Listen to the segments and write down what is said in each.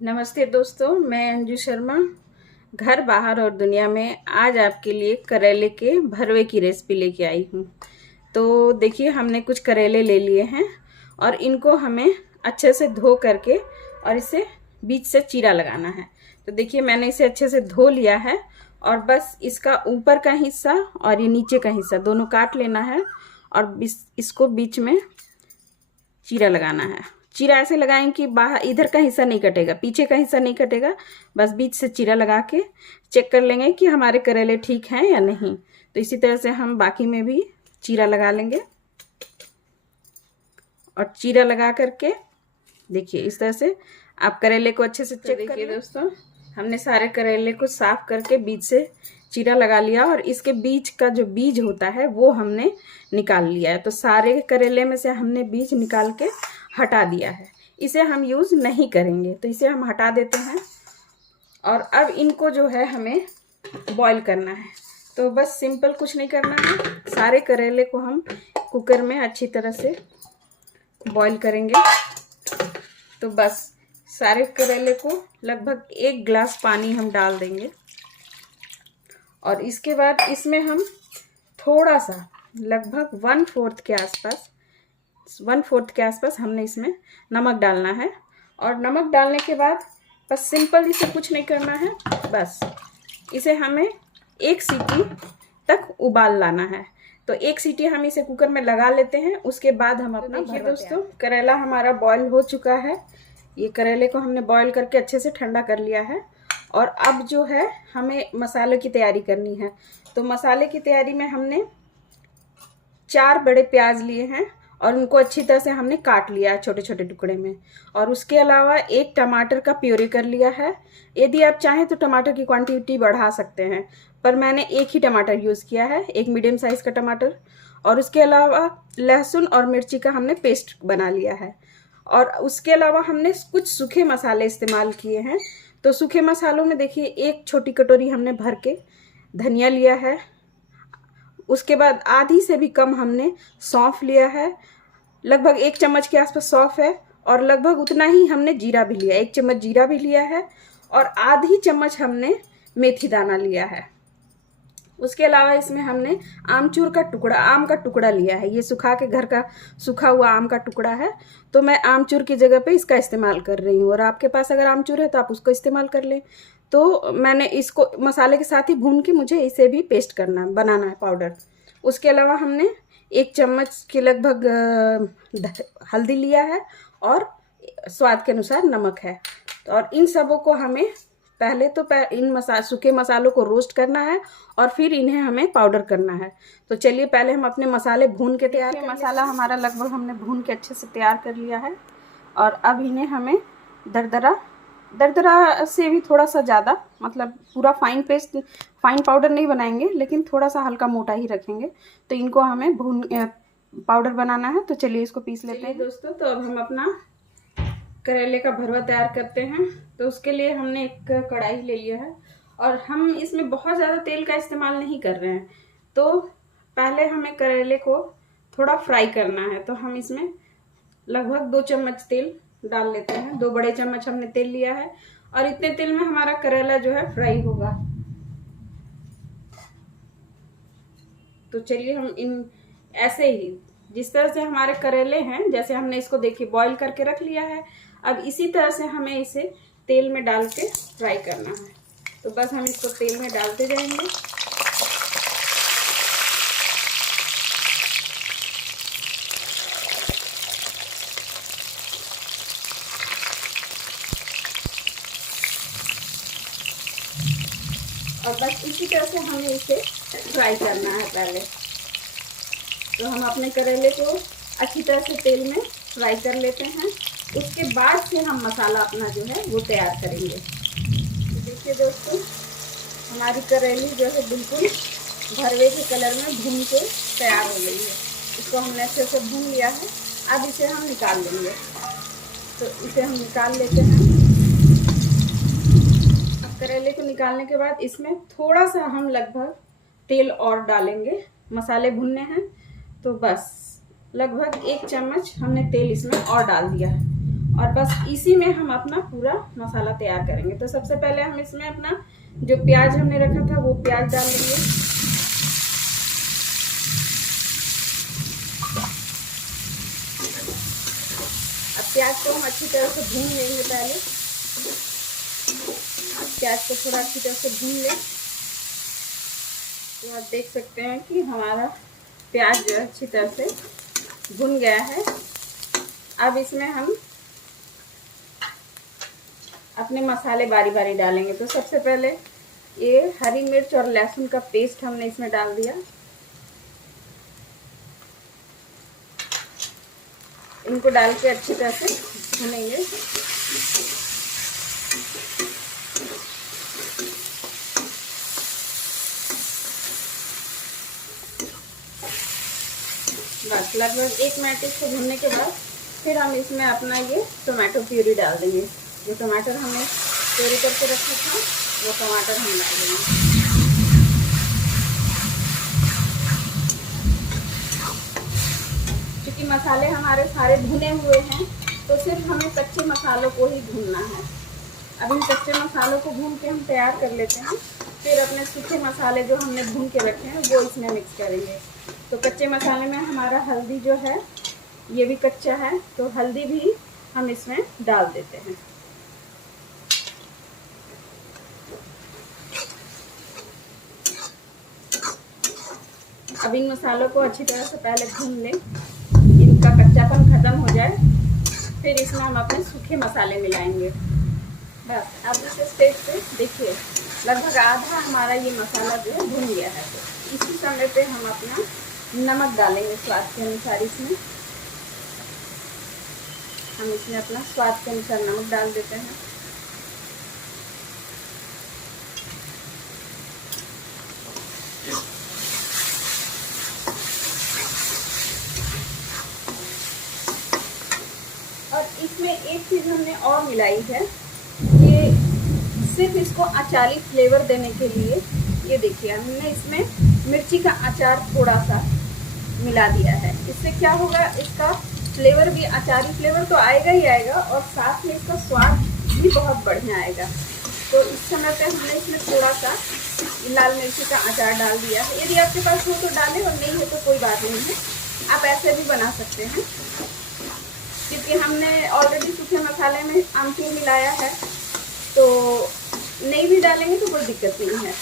नमस्ते दोस्तों, मैं अंजू शर्मा घर बाहर और दुनिया में आज आपके लिए करेले के भरवे की रेसिपी लेके आई हूँ। तो देखिए, हमने कुछ करेले ले लिए हैं और इनको हमें अच्छे से धो करके और इसे बीच से चीरा लगाना है। तो देखिए, मैंने इसे अच्छे से धो लिया है और बस इसका ऊपर का हिस्सा और ये नीचे का हिस्सा दोनों काट लेना है और इसको बीच में चीरा लगाना है। चीरा ऐसे लगाएं कि बाहर इधर का हिस्सा नहीं कटेगा, पीछे का हिस्सा नहीं कटेगा। बस बीच से चीरा लगा के चेक कर लेंगे कि हमारे करेले ठीक हैं या नहीं। तो इसी तरह से हम बाकी में भी चीरा लगा लेंगे और चीरा लगा करके देखिए इस तरह से आप करेले को अच्छे से चेक करिए। दोस्तों, हमने सारे करेले को साफ करके बीच से चीरा लगा लिया और इसके बीच का जो बीज होता है वो हमने निकाल लिया है। तो सारे करेले में से हमने बीज निकाल के हटा दिया है। इसे हम यूज़ नहीं करेंगे, तो इसे हम हटा देते हैं। और अब इनको जो है हमें बॉईल करना है। तो बस सिंपल कुछ नहीं करना है, सारे करेले को हम कुकर में अच्छी तरह से बॉईल करेंगे। तो बस सारे करेले को लगभग 1 गिलास पानी हम डाल देंगे और इसके बाद इसमें हम थोड़ा सा लगभग 1/4 के आसपास हमने इसमें नमक डालना है। और नमक डालने के बाद बस सिंपल इसे कुछ नहीं करना है, बस इसे हमें 1 सीटी तक उबाल लाना है। तो 1 सीटी हम इसे कुकर में लगा लेते हैं, उसके बाद हम अपना देखिए दोस्तों, करेला हमारा बॉईल हो चुका है। ये करेले को हमने बॉईल करके अच्छे से ठंडा कर लिया है और अब जो है हमें मसाले की तैयारी करनी है। तो मसाले की तैयारी में हमने 4 बड़े प्याज लिए हैं और उनको अच्छी तरह से हमने काट लिया है छोटे छोटे टुकड़े में। और उसके अलावा 1 टमाटर का प्यूरी कर लिया है। यदि आप चाहें तो टमाटर की क्वांटिटी बढ़ा सकते हैं, पर मैंने 1 ही टमाटर यूज़ किया है, 1 मीडियम साइज़ का टमाटर। और उसके अलावा लहसुन और मिर्ची का हमने पेस्ट बना लिया है। और उसके अलावा हमने कुछ सूखे मसाले इस्तेमाल किए हैं। तो सूखे मसालों में देखिए 1 छोटी कटोरी हमने भर के धनिया लिया है। उसके बाद आधी से भी कम हमने सौंफ लिया है, लगभग 1 चम्मच के आसपास सौंफ है। और लगभग उतना ही हमने जीरा भी लिया, 1 चम्मच जीरा भी लिया है। और आधी चम्मच हमने मेथी दाना लिया है। उसके अलावा इसमें हमने आम का टुकड़ा लिया है। ये सुखा के घर का सूखा हुआ आम का टुकड़ा है, तो मैं आमचूर की जगह पे इसका इस्तेमाल कर रही हूँ। और आपके पास अगर आमचूर है तो आप उसको इस्तेमाल कर लें। तो मैंने इसको मसाले के साथ ही भून के मुझे इसे भी पेस्ट करना है, बनाना है पाउडर। उसके अलावा हमने 1 चम्मच के लगभग हल्दी लिया है और स्वाद के अनुसार नमक है। और इन सबों को हमें पहले तो इन सूखे मसालों को रोस्ट करना है और फिर इन्हें हमें पाउडर करना है। तो चलिए पहले हम अपने मसाले भून के तैयार करें। मसाला हमारा लगभग हमने भून के अच्छे से तैयार कर लिया है और अब इन्हें हमें दरदरा से भी थोड़ा सा ज़्यादा, मतलब पूरा फाइन पाउडर नहीं बनाएंगे, लेकिन थोड़ा सा हल्का मोटा ही रखेंगे। तो इनको हमें पाउडर बनाना है। तो चलिए इसको पीस लेते हैं दोस्तों। तो अब हम अपना करेले का भरवा तैयार करते हैं। तो उसके लिए हमने एक कढ़ाई ले लिया है और हम इसमें बहुत ज़्यादा तेल का इस्तेमाल नहीं कर रहे हैं। तो पहले हमें करेले को थोड़ा फ्राई करना है। तो हम इसमें लगभग 2 चम्मच तेल डाल लेते हैं। 2 बड़े चम्मच हमने तेल लिया है और इतने तेल में हमारा करेला जो है फ्राई होगा। तो चलिए हम इन ऐसे ही जिस तरह से हमारे करेले हैं, जैसे हमने इसको देखिए बॉईल करके रख लिया है, अब इसी तरह से हमें इसे तेल में डाल के फ्राई करना है। तो बस हम इसको तेल में डालते जाएंगे। और बस इसी तरह से हमें इसे फ्राई करना है पहले। तो हम अपने करेले को अच्छी तरह से तेल में फ्राई कर लेते हैं। उसके बाद से हम मसाला अपना जो है वो तैयार करेंगे। तो देखिए दोस्तों, हमारी करेली जो है बिल्कुल भरवे के कलर में भून के तैयार हो गई है। इसको हमने अच्छे से भून लिया है। अब इसे हम निकाल लेंगे। तो इसे हम निकाल लेते हैं। अब करेले को निकालने के बाद इसमें थोड़ा सा हम लगभग तेल और डालेंगे। मसाले भूनने हैं तो बस लगभग 1 चम्मच हमने तेल इसमें और डाल दिया है। और बस इसी में हम अपना पूरा मसाला तैयार करेंगे। तो सबसे पहले हम इसमें अपना जो प्याज हमने रखा था वो प्याज डाल देंगे। अब प्याज को हम अच्छी तरह से भून लेंगे। पहले प्याज को थोड़ा अच्छी तरह से भून लें। तो आप देख सकते हैं कि हमारा प्याज जो है अच्छी तरह से भुन गया है। अब इसमें हम अपने मसाले बारी बारी डालेंगे। तो सबसे पहले ये हरी मिर्च और लहसुन का पेस्ट हमने इसमें डाल दिया। इनको डाल के अच्छी तरह से भूनेंगे। बस लगभग 1 मिनट इसको भूनने के बाद फिर हम इसमें अपना ये टमाटो प्यूरी डाल देंगे। जो टमाटर हमने प्यूरी करके रखा था वो टमाटर हम डाल देंगे। क्योंकि मसाले हमारे सारे भुने हुए हैं तो सिर्फ हमें कच्चे मसालों को ही भूनना है। अब इन कच्चे मसालों को भून के हम तैयार कर लेते हैं। फिर अपने सूखे मसाले जो हमने भून के रखे हैं वो इसमें मिक्स करेंगे। तो कच्चे मसाले में हमारा हल्दी जो है ये भी कच्चा है, तो हल्दी भी हम इसमें डाल देते हैं। अब इन मसालों को अच्छी तरह से पहले भून लें, इनका कच्चापन खत्म हो जाए, फिर इसमें हम अपने सूखे मसाले मिलाएंगे। बस अब इस स्टेज पे देखिए लगभग आधा हमारा ये मसाला जो है भून गया है। तो इसी समय पे हम अपना नमक डालेंगे स्वाद के अनुसार। इसमें हम इसमें अपना स्वाद के अनुसार नमक डाल देते हैं। और इसमें एक चीज़ हमने और मिलाई है, ये सिर्फ इसको अचारी फ्लेवर देने के लिए। ये देखिए हमने इसमें मिर्ची का अचार थोड़ा सा मिला दिया है। इससे क्या होगा, इसका फ्लेवर भी अचारी फ्लेवर तो आएगा ही आएगा और साथ में इसका स्वाद भी बहुत बढ़िया आएगा। तो इस समय पे हमने इसमें थोड़ा सा लाल मिर्ची का अचार डाल दिया है। यदि आपके पास हो तो डालें और नहीं हो तो कोई बात नहीं है, आप ऐसे भी बना सकते हैं। क्योंकि हमने ऑलरेडी सूखे मसाले में आमचूर मिलाया है तो नहीं भी डालेंगे तो कोई दिक्कत नहीं है।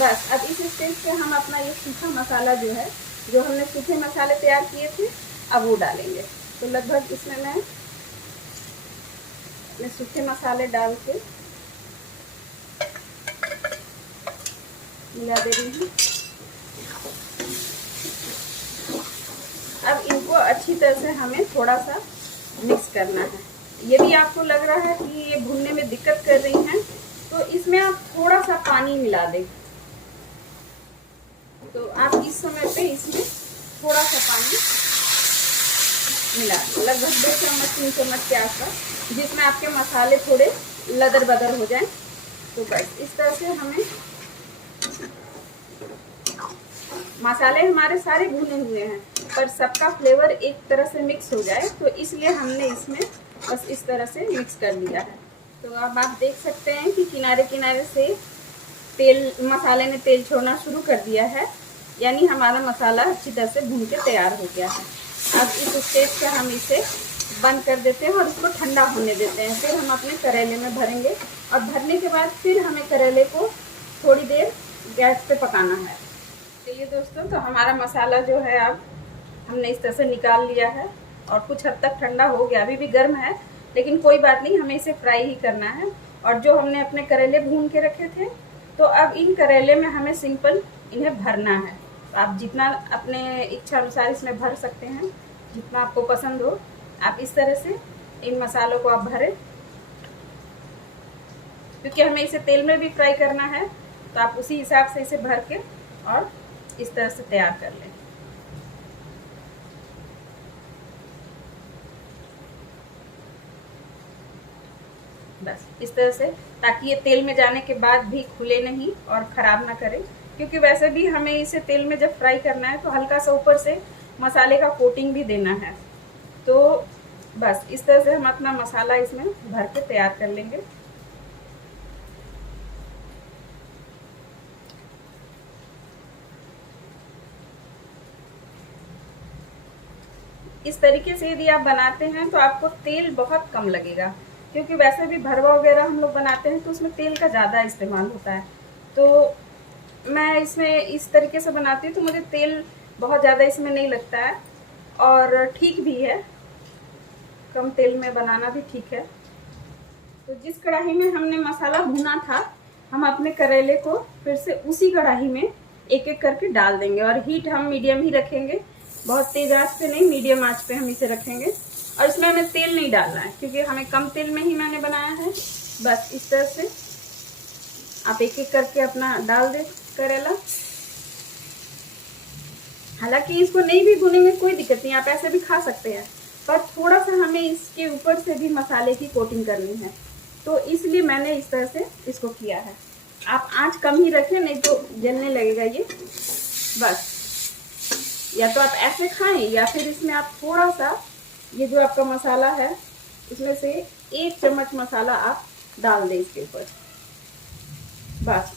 बस अब इस स्टेज पे हम अपना ये सूखा मसाला जो है, जो हमने सूखे मसाले तैयार किए थे, अब वो डालेंगे। तो लगभग इसमें मैं अपने सूखे मसाले डाल के मिला दे रही हूँ। अब इनको अच्छी तरह से हमें थोड़ा सा मिक्स करना है। यदि आपको लग रहा है कि ये भूनने में दिक्कत कर रही हैं तो इसमें आप थोड़ा सा पानी मिला दें। तो आप इस समय पे इसमें थोड़ा सा पानी मिला दें, लगभग 2 चम्मच 3 चम्मच के आसपास, जिसमें आपके मसाले थोड़े लदर बदर हो जाएं। तो बस इस तरह से हमें मसाले हमारे सारे भुने हुए हैं पर सबका फ्लेवर एक तरह से मिक्स हो जाए, तो इसलिए हमने इसमें बस इस तरह से मिक्स कर लिया है। तो अब आप देख सकते हैं कि किनारे किनारे से मसाले ने तेल छोड़ना शुरू कर दिया है, यानी हमारा मसाला अच्छी तरह से भून के तैयार हो गया है। अब इस स्टेज पे हम इसे बंद कर देते हैं और इसको ठंडा होने देते हैं। फिर हम अपने करेले में भरेंगे और भरने के बाद फिर हमें करेले को थोड़ी देर गैस पे पकाना है। चलिए दोस्तों, तो हमारा मसाला जो है अब हमने इस तरह से निकाल लिया है और कुछ हद तक ठंडा हो गया। अभी भी गर्म है लेकिन कोई बात नहीं, हमें इसे फ्राई ही करना है। और जो हमने अपने करेले भून के रखे थे, तो अब इन करेले में हमें सिंपल इन्हें भरना है। तो आप जितना अपने इच्छा अनुसार इसमें भर सकते हैं, जितना आपको पसंद हो। आप इस तरह से इन मसालों को आप भरें, क्योंकि हमें इसे तेल में भी फ्राई करना है। तो आप उसी हिसाब से इसे भर के और इस तरह से तैयार कर लें। बस इस तरह से, ताकि ये तेल में जाने के बाद भी खुले नहीं और ख़राब ना करें। क्योंकि वैसे भी हमें इसे तेल में जब फ्राई करना है तो हल्का सा ऊपर से मसाले का कोटिंग भी देना है। तो बस इस तरह से हम अपना मसाला इसमें भर के तैयार कर लेंगे। इस तरीके से यदि आप बनाते हैं तो आपको तेल बहुत कम लगेगा, क्योंकि वैसे भी भरवा वगैरह हम लोग बनाते हैं तो उसमें तेल का ज़्यादा इस्तेमाल होता है। तो मैं इसमें इस तरीके से बनाती हूँ तो मुझे तेल बहुत ज़्यादा इसमें नहीं लगता है और ठीक भी है, कम तेल में बनाना भी ठीक है। तो जिस कढ़ाई में हमने मसाला भुना था, हम अपने करेले को फिर से उसी कढ़ाई में एक एक करके डाल देंगे और हीट हम मीडियम ही रखेंगे, बहुत तेज आंच पे नहीं, मीडियम आंच पे हम इसे रखेंगे। और इसमें हमें तेल नहीं डालना है क्योंकि हमें कम तेल में ही मैंने बनाया है। बस इस तरह से आप एक एक करके अपना डाल दे करेला। हालांकि इसको नहीं भी भुनेंगे कोई दिक्कत नहीं, आप ऐसे भी खा सकते हैं, पर थोड़ा सा हमें इसके ऊपर से भी मसाले की कोटिंग करनी है, तो इसलिए मैंने इस तरह से इसको किया है। आप आंच कम ही रखें, नहीं तो जलने लगेगा ये। बस या तो आप ऐसे खाएं या फिर इसमें आप थोड़ा सा ये जो आपका मसाला है इसमें से 1 चम्मच मसाला आप डाल दें इसके ऊपर। बस,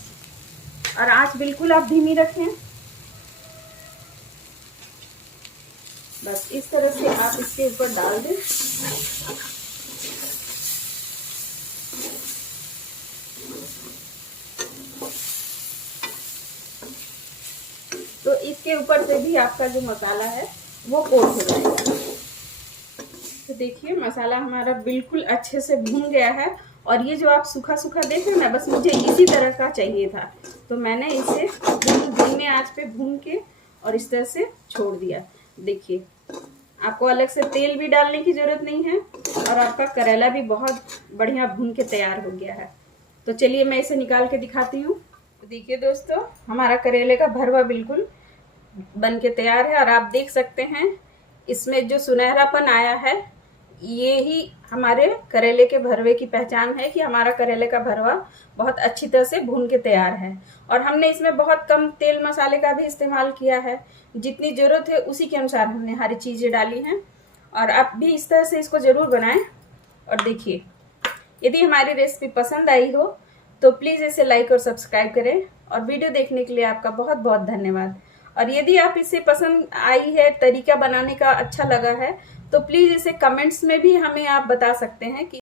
और आंच बिल्कुल आप धीमी रखें। बस इस तरह से आप इसके ऊपर डाल दें। तो इसके ऊपर से भी आपका जो मसाला है वो कोट हो जाएगा। तो देखिए मसाला हमारा बिल्कुल अच्छे से भून गया है और ये जो आप सूखा सूखा देख रहे हैं ना, बस मुझे इसी तरह का चाहिए था, तो मैंने इसे धीमे आंच पे भून के और इस तरह से छोड़ दिया। देखिए आपको अलग से तेल भी डालने की जरूरत नहीं है और आपका करेला भी बहुत बढ़िया भून के तैयार हो गया है। तो चलिए मैं इसे निकाल के दिखाती हूँ। तो देखिए दोस्तों, हमारा करेले का भरवा बिल्कुल बन के तैयार है और आप देख सकते हैं इसमें जो सुनहरापन आया है, ये ही हमारे करेले के भरवे की पहचान है कि हमारा करेले का भरवा बहुत अच्छी तरह से भून के तैयार है। और हमने इसमें बहुत कम तेल मसाले का भी इस्तेमाल किया है, जितनी ज़रूरत है उसी के अनुसार हमने हरी चीज़ें डाली हैं। और आप भी इस तरह से इसको ज़रूर बनाएं। और देखिए, यदि हमारी रेसिपी पसंद आई हो तो प्लीज़ इसे लाइक और सब्सक्राइब करें, और वीडियो देखने के लिए आपका बहुत बहुत धन्यवाद। और यदि आप इसे पसंद आई है, तरीका बनाने का अच्छा लगा है, तो प्लीज़ इसे कमेंट्स में भी हमें आप बता सकते हैं कि